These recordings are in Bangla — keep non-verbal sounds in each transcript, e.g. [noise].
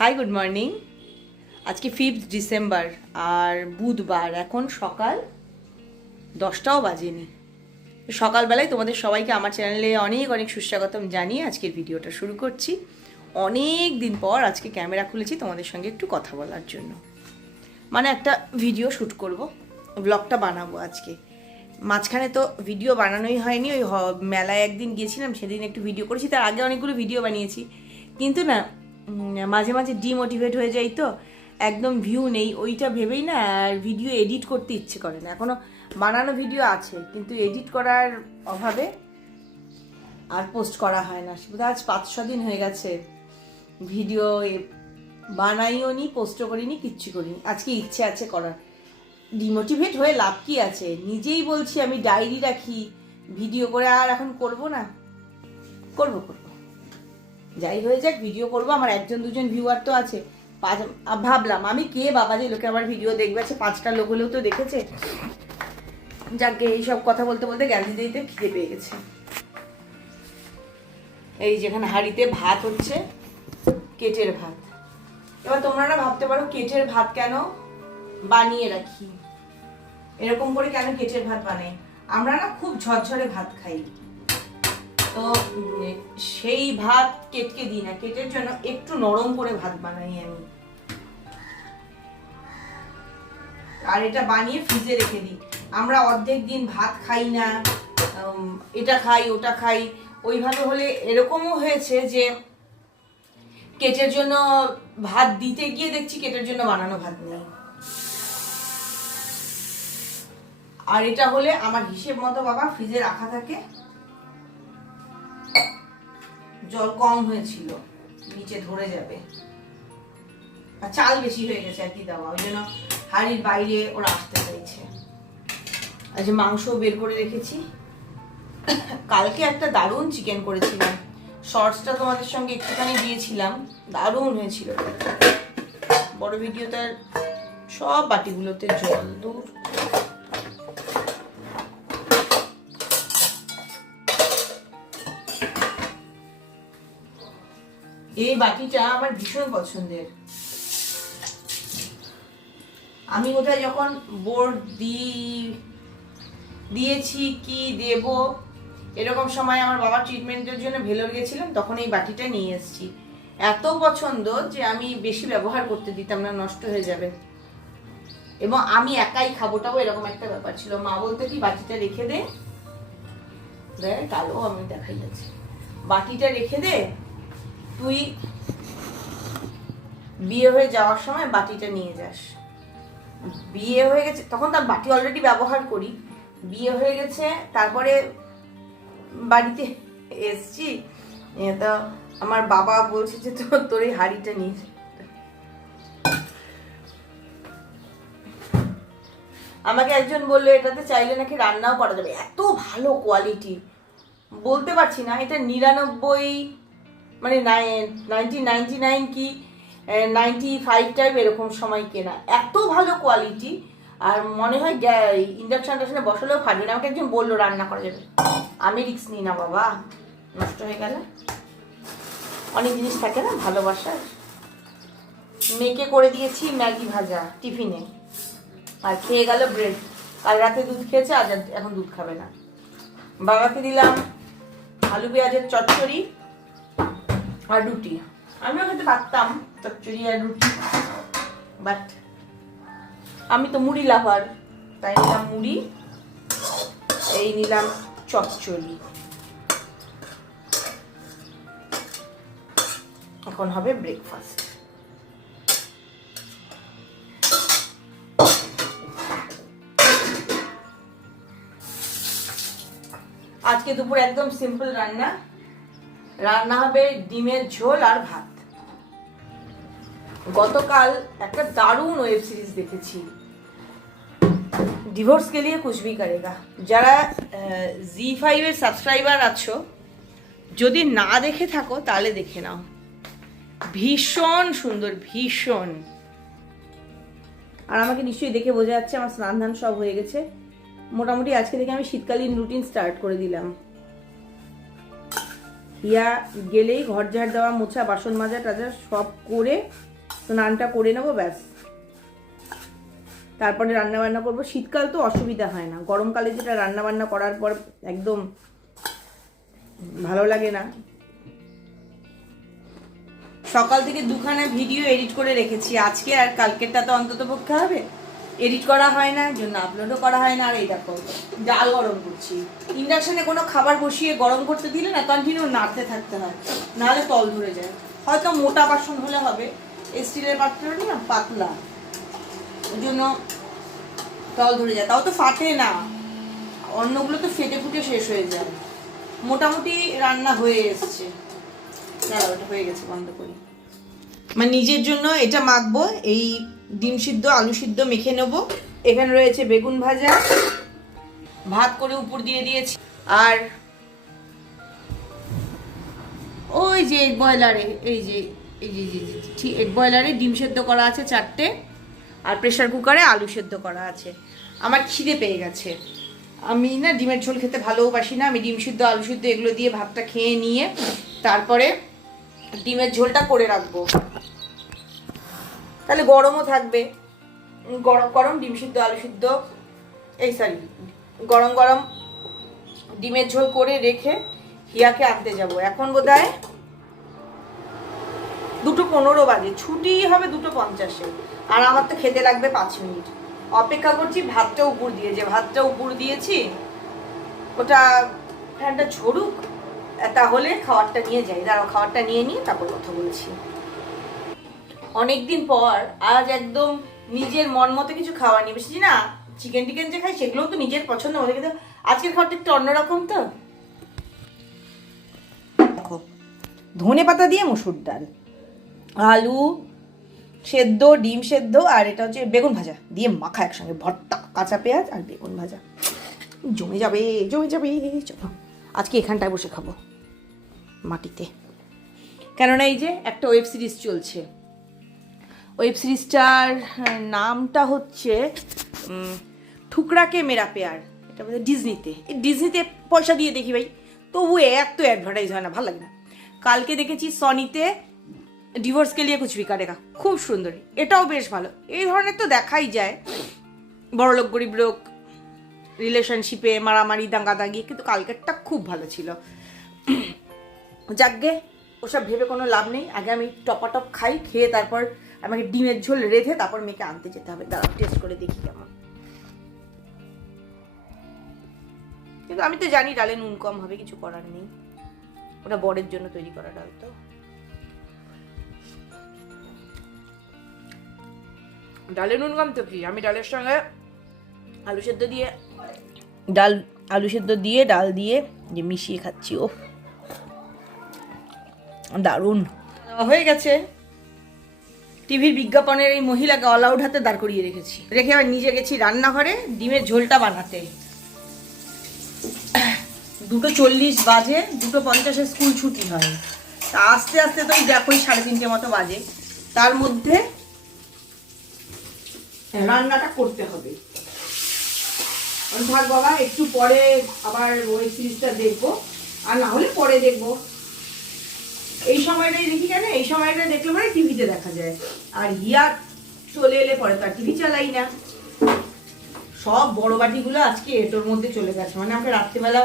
হাই গুড মর্নিং আজকে ফিফথ ডিসেম্বর আর বুধবার। এখন সকাল দশটাও বাজেনি। সকালবেলায় তোমাদের সবাইকে আমার চ্যানেলে অনেক অনেক সুস্বাগতম জানিয়ে আজকের ভিডিওটা শুরু করছি। অনেক দিন পর আজকে ক্যামেরা খুলেছি তোমাদের সঙ্গে একটু কথা বলার জন্য। মানে একটা ভিডিও শ্যুট করব ব্লগটা বানাবো আজকে। মাঝখানে তো ভিডিও বানানোই হয়নি, ওই মেলায় একদিন গিয়েছিলাম, সেদিন একটু ভিডিও করেছি, তার আগে অনেকগুলো ভিডিও বানিয়েছি। কিন্তু না মাঝে মাঝে ডিমোটিভেট হয়ে যাই তো, একদম ভিউ নেই, ওইটা ভেবেই না ভিডিও এডিট করতে ইচ্ছে করে না। এখনও বানানো ভিডিও আছে, কিন্তু এডিট করার অভাবে আর পোস্ট করা হয় না। সেটা আজ পাঁচ, ছ দিন হয়ে গেছে ভিডিও বানাইও নি পোস্টও করিনি, কিচ্ছু করিনি। আজকে ইচ্ছে আছে করার। ডিমোটিভেট হয়ে লাভ কি আছে? নিজেই বলছি আমি ডায়েরি রাখি ভিডিও করে আর এখন করব না। করব করব। যাই হয়ে যাক ভিডিও করব। আমার একজন, দুজন ভিউয়ার তো আছে। পাঁচ ভাবলাম, আমি কে বাবা যে লোকে আমার ভিডিও দেখবে? আছে পাঁচটা লোক হলেও তো দেখেছে। যাকে এইসব কথা বলতে বলতে দিতে দিতে খিদে পেয়ে গেছে। এই যেখানে হাঁড়িতে ভাত হচ্ছে, কেটের ভাত। এবার তোমরা না ভাবতে পারো, কেটের ভাত কেন বানিয়ে রাখি? এরকম করে কেন কেটের ভাত বানাই? আমরা না খুব ঝরঝরে ভাত খাই। তো সেই ভাত কেটকে দিই না, কেটের জন্য একটু নরম করে ভাত বানাই আমি। আর এটা বানিয়ে ফ্রিজে রেখে দিই। আমরা অর্ধেক দিন ভাত খাই না এটা খাই, ওটা খাই। ওইভাবে হলে এরকমও হয়েছে যে, কেটের জন্য ভাত দিতে গিয়ে দেখছি কেটের জন্য বানানো ভাত নেই। আর এটা হলে আমার হিসেব মতো বাবা ফ্রিজে রাখা থাকে। জল কম হয়েছিল, নিচে ধরে যাবে। আর চাল বেশি হয়ে গেছে আর কি দেওয়া, ওই জন্য হাড়ির বাইরে ওরা আসতে চাইছে। আর যে মাংস বের করে রেখেছি, কালকে একটা দারুণ চিকেন করেছিলাম। শর্টসটা তোমাদের সঙ্গে একটুখানি দিয়েছিলাম, দারুণ হয়েছিল। বড় ভিডিওটার সব বাটিগুলোতে জল, দূর। এই বাটিটা আমার ভীষণ পছন্দের। আমি কোথায় যখন বোর্ড দিই, দিয়েছি কি দেব, এরকম সময় আমার বাবা ট্রিটমেন্টের জন্য ভেলোর গেছিলাম তখন এই বাটিটা নিয়ে এসেছি। এত পছন্দ যে আমি বেশি ব্যবহার করতে দিতাম না, নষ্ট হয়ে যাবে। এবং আমি একাই খাবোটাও এরকম একটা ব্যাপার ছিল। মা বলতো কি বাটিটা রেখে দে। কালো আমি দেখাই যাচ্ছে। বাটিটা রেখে দে তুই বিয়ে হয়ে যাওয়ার সময় বাটিটা নিয়ে যাস। বিয়ে হয়ে গেছে, তখন তার বাটি অলরেডি ব্যবহার করি। বিয়ে হয়ে গেছে, তারপরে বাড়িতে এসছি। তো আমার বাবা বলছে যে তোর তোর এই হাড়িটা নিয়ে আমাকে একজন বলল, এটাতে চাইলে নাকি রান্নাও করা যাবে। এত ভালো কোয়ালিটি বলতে পারছি না, এটা নিরানব্বই মানে নাইনটিন নাইনটি নাইন কি নাইনটি ফাইভ টাইপ এরকম সময় কেনা। এত ভালো কোয়ালিটি আর মনে হয় ইন্ডাকশন টাকশনে বসালেও ফাটবে না। আমাকে একজন বলল, রান্না করা যাবে। আমি রিক্স নিই না, বাবা। নষ্ট হয়ে গেলে। অনেক জিনিস থাকে না, ভালোবাসার। মেয়েকে করে দিয়েছি ম্যাগি ভাজা টিফিনে আর খেয়ে গেল ব্রেড কাল রাতে দুধ খেয়েছে, আজ এখন দুধ খাবে না। বাবাকে দিলাম আলু পেঁয়াজের চচ্চড়ি। আর রুটি। আমিও খেতে পারতাম চচ্চড়ি আর রুটি বাট আমি তো মুড়ি লাভার, তাই নিলাম মুড়ি, এই নিলাম চচ্চড়ি। এখন হবে ব্রেকফাস্ট আজকে দুপুর একদম সিম্পল রান্না। রান্না হবে ডিমের ঝোল আর ভাত। গতকাল একটা দারুণ ওয়েব সিরিজ দেখেছি। ডিভোর্স কে লিয়ে কুছ ভি করেগা। যারা জি ফাইভের সাবস্ক্রাইবার আছো, যদি না দেখে থাকো, তাহলে দেখে নাও। ভীষণ সুন্দর, ভীষণ। আর আমাকে নিশ্চয়ই দেখে বোঝা যাচ্ছে, আমার স্নান ধান সব হয়ে গেছে। মোটামুটি আজকে থেকে আমি শীতকালীন রুটিন স্টার্ট করে দিলাম। হিয়া গেলেই ঘর ঝাড় দেওয়া, মোছা, বাসন মাজা টাজা সব করে স্নানটা করে নেব, ব্যাস। তারপরে রান্না বান্না করব। শীতকাল তো অসুবিধা হয় না। গরমকালে যেটা রান্না বান্না করার পর একদম ভালো লাগে না। সকাল থেকে দুখানা ভিডিও এডিট করে রেখেছি। আজকে আর কালকেরটা তো অন্তত পক্ষে হবে। এডিট করা হয় না, জন্য আপলোডও করা হয় না, আর এই দেখো, ডাল গরম করছি। ইন্ডাকশানে কোনো খাবার বসিয়ে গরম করতে দিলে না কন্টিনিউ নাড়তে থাকতে হয়, নাহলে তল ধরে যায়। হয়তো মোটা বাসন হলে হবে স্টিলের পাত্র না, পাতলা। ওই জন্য তল ধরে যায়। তাও তো ফাটে না। অন্যগুলো তো ফেটে ফুটে শেষ হয়ে যায়। মোটামুটি রান্না হয়ে এসছে। দাঁড়াও ওটা হয়ে গেছে, বন্ধ করি। মানে নিজের জন্য এটা মাখবো, এই ডিম সিদ্ধ, আলু সিদ্ধ মেখে নেব। এখানে রয়েছে বেগুন ভাজা। ভাত করে উপর দিয়ে দিয়েছি। আর ওই যে এগ বয়লারে এই যে এই যে ঠিক এগ বয়লারে ডিম সেদ্ধ করা আছে চারটে। আর প্রেশার কুকারে আলু সেদ্ধ করা আছে। আমার খিদে পেয়ে গেছে। আমি না ডিমের ঝোল খেতে ভালোবাসি না। আমি ডিম সিদ্ধ, আলু সিদ্ধ এগুলো দিয়ে ভাতটা খেয়ে নিয়ে তারপরে ডিমের ঝোলটা করে রাখব। তাহলে গরমও থাকবে। গরম গরম, ডিম সিদ্ধ, আলু সিদ্ধ, এই সরি গরম গরম ডিমের ঝোল করে রেখে হিয়াকে আনতে যাব। এখন বোধ হয় দুটো পনেরো বাজে, ছুটি হবে দুটো পঞ্চাশে। আর আমার তো খেতে লাগবে পাঁচ মিনিট। অপেক্ষা করছি, ভাতটা উপর দিয়ে, যে ভাতটা উপর দিয়েছি, ওটা ফ্যানটা ঝরুক, তাহলে খাবারটা নিয়ে যাই। দাঁড়াও, খাবারটা নিয়ে নিয়ে তারপর কথা বলছি। অনেকদিন পর আজ একদম নিজের মন মতো কিছু খাওয়া নিয়ে বসেছি, না? চিকেন টিকেন যে খাই সেগুলোও তো নিজের পছন্দ মতো, কিন্তু আজকের খাবারটা একটু অন্যরকম তো। দেখো, ধনে পাতা দিয়ে মসুর ডাল, আলু সেদ্ধ, ডিম সেদ্ধ, আর এটা হচ্ছে বেগুন ভাজা দিয়ে মাখা একসঙ্গে, ভর্তা, কাঁচা পেঁয়াজ আর বেগুন ভাজা। জমে যাবে জমে যাবে, চলো। আজকে এখানটায় বসে খাব মাটিতে। কেননা এই যে একটা ওয়েব সিরিজ চলছে ওয়েব সিরিজটার নামটা হচ্ছে ঠুকরাকে মেরা পেয়ার। এটা বোধহয় ডিজনিতে। ডিজনিতে পয়সা দিয়ে দেখি ভাই। তবু এত অ্যাডভার্টাইজ হয় না, ভালো লাগে না। কালকে দেখেছি সনিতে ডিভোর্স কে লিয়ে কুচবি কারেগা খুব সুন্দর। এটাও বেশ ভালো। এই ধরনের তো দেখাই যায়। বড়লোক, গরিব লোক রিলেশনশিপে মারামারি, দাঙ্গাদাঙ্গি, কিন্তু কালকেরটা খুব ভালো ছিল। যাকগে ওসব ভেবে কোনো লাভ নেই। আগে আমি টপাটপ খাই, খেয়ে তারপর আমাকে ডিমের ঝোল রেঁধে তারপর মেয়েকে আনতে যেতে হবে। দাঁড়াও টেস্ট করে দেখি কেমন। কিন্তু আমি তো জানি ডালে নুন কম হবে, কিছু করার নেই। ওটা বরের জন্য তৈরি করা ডাল তো। ডালে নুন কম তো কি? আমি ডালের সঙ্গে আলু সেদ্ধ দিয়ে, ডাল, আলু সেদ্ধ দিয়ে, ডাল দিয়ে যে মিশিয়ে খাচ্ছি ও দারুণ। হয়ে গেছে। টিভির বিজ্ঞাপনের এই মহিলাকে অল আউট হাতে দাঁড় করিয়ে রেখেছি। রেখে আবার নিজে গেছি রান্নাঘরে ডিমের ঝোলটা বানাতে। দুটো চল্লিশ বাজে, দুটো পঞ্চাশে স্কুল ছুটি হয়। তা আস্তে আস্তে তো এই দেখোই সাড়ে তিনটে মতো বাজে। তার মধ্যে রান্নাটা করতে হবে। থাক বাবা, একটু পরে আবার ওই সিরিজটা দেখব। আর না হলে পরে দেখব। এই সময়টাই দেখি কেন? এই সময়টা দেখলে পরে টিভিতে দেখা যায়। আর হিয়া চলে এলে পরে তার টিভি চালাই না। সব বড় বাটিগুলো আজকে এটোর মধ্যে চলে গেছে। মানে আমাকে রাত্রিবেলা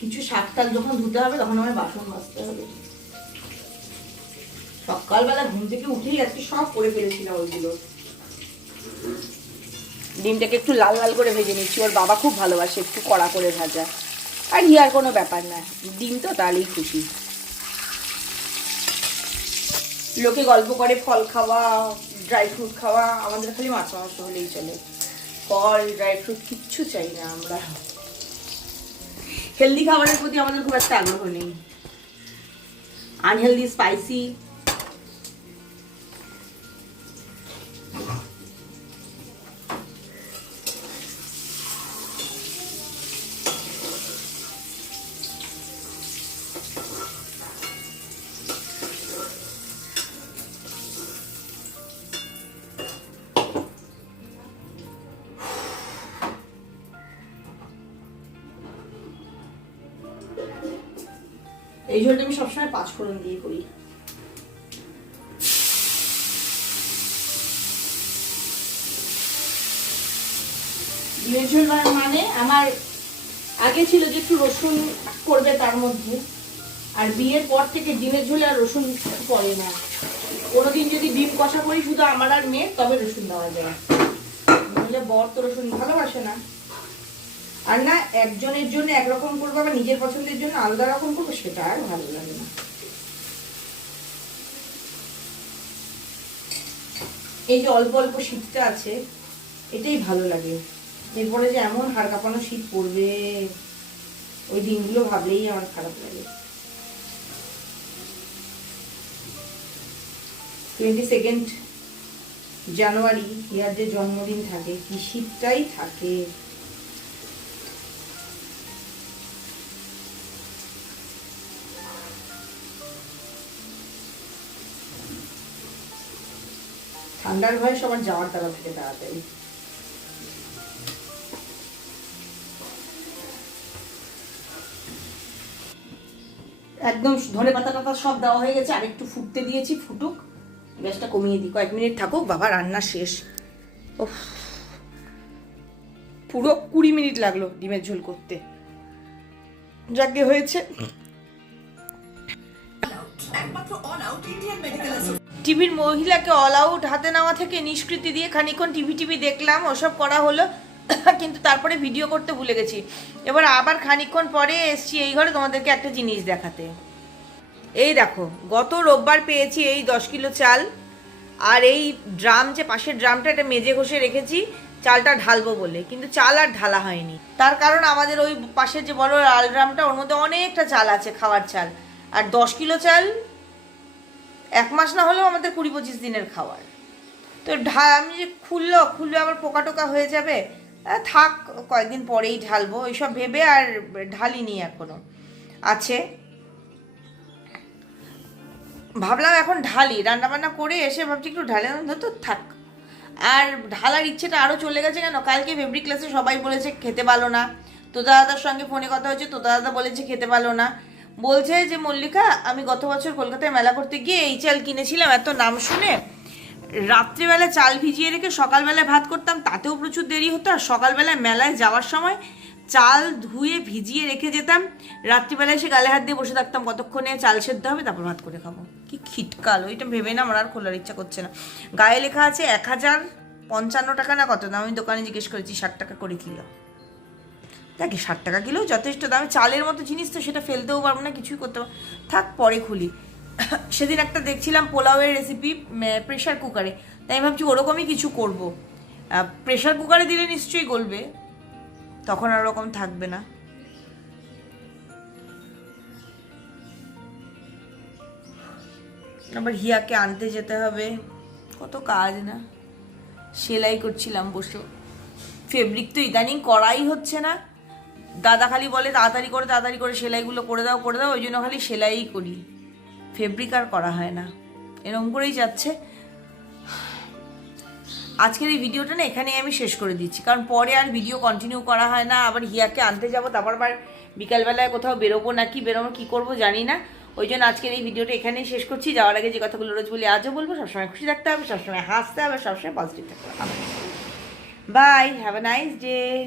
কিছু শাক টাক যখন ধুতে হবে, তখন আমার বাসন মাজতে হবে। সকালবেলা ঘুম থেকে উঠেই আজকে সব করে ফেলেছিলাম ওইগুলো। ডিমটাকে একটু লাল লাল করে ভেজে নিচ্ছি। ওর বাবা খুব ভালোবাসে একটু কড়া করে ভাজা। আর হিয়ার কোনো ব্যাপার না। ডিম তো তাহলেই খুশি। লোকে গল্প করে, ফল খাওয়া ড্রাই ফ্রুট খাওয়া, আমাদের খালি মাছ মাংস হলেই চলে। ফল ড্রাই ফ্রুট কিচ্ছু চাই না আমরা। হেলদি খাবারের প্রতি আমাদের খুব একটা আগ্রহ নেই। আনহেলদি স্পাইসি এই ঝোলটা আমি সবসময় পাঁচ ফোড়ন দিয়ে করি। ঝোল মানে আমার আগে ছিল যে একটু রসুন করবে তার মধ্যে, আর বিয়ের পর থেকে ডিমের ঝোলে আর রসুন পড়ে না। কোনোদিন যদি ডিম কষা করি শুধু আমার আর মেয়ে তবে রসুন দেওয়া যায়। বর তো রসুন ভালোবাসে না। আর না, একজনের জন্য একরকম করব, আবার নিজের পছন্দের জন্য আলাদা রকম করব, সেটা আর ভালো লাগে না। এই যে অল্প অল্প শীতটা আছে, এটাই ভালো লাগে। এরপরে যে এমন হাড় কাঁপানো শীত পড়বে, ওই দিনগুলো ভাবলেই আমার খারাপ লাগে। টোয়েন্টি সেকেন্ড জানুয়ারি ইয়ার যে জন্মদিন থাকে, কি শীতটাই থাকে। ঠান্ডার ভয়ে সবার যাওয়ার তারা থেকে তাড়াতাড়ি একদম ধনে পাতা টাতা সব দেওয়া হয়ে গেছে আর একটু ফুটতে দিয়েছি, ফুটুক। গ্যাসটা কমিয়ে দিই, কয়েক মিনিট থাকুক, বাবা, রান্না শেষ। ও পুরো কুড়ি মিনিট লাগল ডিমের ঝোল করতে। যাকে হয়েছে। টিভির মহিলাকে অল আউট হাতে নেওয়া থেকে নিষ্কৃতি দিয়ে খানিক্ষণ টিভি টিভি দেখলাম, ওসব করা হলো। [coughs] কিন্তু তারপরে ভিডিও করতে ভুলে গেছি। এবার আবার খানিক্ষণ পরে এসছি এই ঘরে তোমাদেরকে একটা জিনিস দেখাতে। এই দেখো, গত রোববার পেয়েছি এই দশ কিলো চাল। আর এই ড্রাম যে পাশের ড্রামটা, এটা মেজে ঘষে রেখেছি, চালটা ঢালবো বলে। কিন্তু চাল আর ঢালা হয়নি। তার কারণ আমাদের ওই পাশের যে বড় লাল ড্রামটা, ওর মধ্যে অনেকটা চাল আছে খাওয়ার চাল। আর দশ কিলো চাল এক মাস না হলেও আমাদের কুড়ি পঁচিশ দিনের খাওয়ার তো ঢা, আমি যে খুললো, খুললে আবার পোকা টোকা হয়ে যাবে? থাক, কয়েকদিন পরেই ঢালবো। এইসব ভেবে আর ঢালি ঢালিনি এখনও। আছে। ভাবলাম এখন ঢালি। রান্নাবান্না করে এসে ভাবছি একটু ঢালে তো থাক। আর ঢালার ইচ্ছেটা আরও চলে গেছে কেন? কালকে ফেব্রিক ক্লাসে সবাই বলেছে খেতে ভালো না। তোদা দাদার সঙ্গে ফোনে কথা হয়েছে তোদা দাদা বলেছে খেতে ভালো না। বলছে যে, মল্লিকা, আমি গত বছর কলকাতায় মেলা করতে গিয়ে এই চাল কিনেছিলাম, এত নাম শুনে। রাত্রিবেলা চাল ভিজিয়ে রেখে সকালবেলায় ভাত করতাম, তাতেও প্রচুর দেরি হতো, আর সকালবেলায় মেলায় যাওয়ার সময় চাল ধুয়ে ভিজিয়ে রেখে যেতাম। রাত্রিবেলায় সে গালে হাত দিয়ে বসে থাকতাম, কতক্ষণে চাল সেদ্ধ হবে, তারপর ভাত করে খাব। কি খিটকাল, ওইটা ভেবে না আমার আর খোলার ইচ্ছা করছে না। গায়ে লেখা আছে, এক হাজার পঞ্চান্ন টাকা না কত, না আমি দোকানে জিজ্ঞেস করেছি, ষাট টাকা করে কিলো। দেখি ষাট টাকা কিলো যথেষ্ট দামে। চালের মতো জিনিস তো সেটা ফেলতেও পারব না, কিছুই করতে পারব থাক, পরে খুলি। [laughs] সেদিন একটা দেখছিলাম পোলাওয়ের রেসিপি প্রেশার কুকারে তাই আমি ভাবছি ওরকমই কিছু করব। প্রেশার কুকারে দিলে নিশ্চয়ই গলবে। তখন আর ওরকম থাকবে না। আবার হিয়াকে আনতে যেতে হবে। কত কাজ না। সেলাই করছিলাম বসে। ফেব্রিক তো ইদানিং করাই হচ্ছে না। দাদা খালি বলে তাড়াতাড়ি করে তাড়াতাড়ি করে সেলাইগুলো করে দাও করে দাও, ওই জন্য খালি সেলাই করি। ফেব্রিক আর করা হয় না। এরকম করেই যাচ্ছে। আজকের এই ভিডিওটা না এখানেই আমি শেষ করে দিচ্ছি। কারণ পরে আর ভিডিও কন্টিনিউ করা হয় না। আবার হিয়াকে আনতে যাব, তারপর আবার বিকালবেলায় কোথাও বেরোবো নাকি বেরোবো, কী করব জানি না। ওই জন্য আজকের এই ভিডিওটা এখানেই শেষ করছি। যাওয়ার আগে যে কথাগুলো রোজ বলি, আজও বলব, সবসময় খুশি থাকতে হবে, সবসময় হাসতে হবে, সবসময় পজিটিভ থাকতে হবে। Bye have a nice day